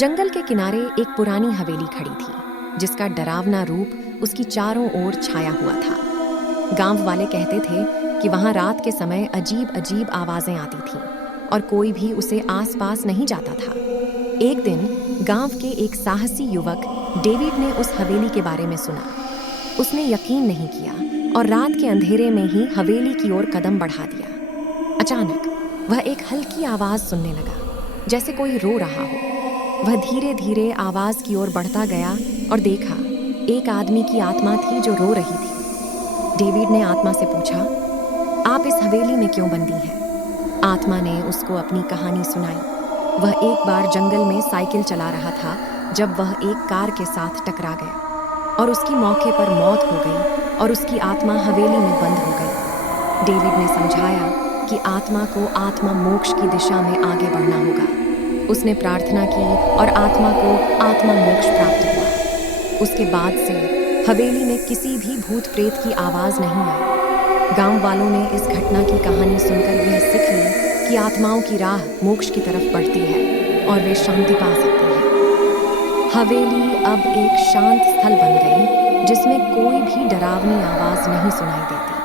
जंगल के किनारे एक पुरानी हवेली खड़ी थी जिसका डरावना रूप उसकी चारों ओर छाया हुआ था। गांव वाले कहते थे कि वहां रात के समय अजीब अजीब आवाजें आती थीं और कोई भी उसे आसपास नहीं जाता था। एक दिन गांव के एक साहसी युवक डेविड ने उस हवेली के बारे में सुना। उसने यकीन नहीं किया और रात के अंधेरे में ही हवेली की ओर कदम बढ़ा दिया। अचानक वह एक हल्की आवाज सुनने लगा, जैसे कोई रो रहा हो। वह धीरे धीरे आवाज की ओर बढ़ता गया और देखा एक आदमी की आत्मा थी जो रो रही थी। डेविड ने आत्मा से पूछा, आप इस हवेली में क्यों बंदी हैं? आत्मा ने उसको अपनी कहानी सुनाई। वह एक बार जंगल में साइकिल चला रहा था जब वह एक कार के साथ टकरा गया और उसकी मौके पर मौत हो गई और उसकी आत्मा हवेली में बंद हो गई। डेविड ने समझाया कि आत्मा को आत्मा मोक्ष की दिशा में आगे बढ़ना होगा। उसने प्रार्थना की और आत्मा को आत्मा मोक्ष प्राप्त हुआ। उसके बाद से हवेली में किसी भी भूत प्रेत की आवाज नहीं आई। गांव वालों ने इस घटना की कहानी सुनकर यह सीख ली कि आत्माओं की राह मोक्ष की तरफ बढ़ती है और वे शांति पा सकती है। हवेली अब एक शांत स्थल बन गई जिसमें कोई भी डरावनी आवाज नहीं सुनाई देती।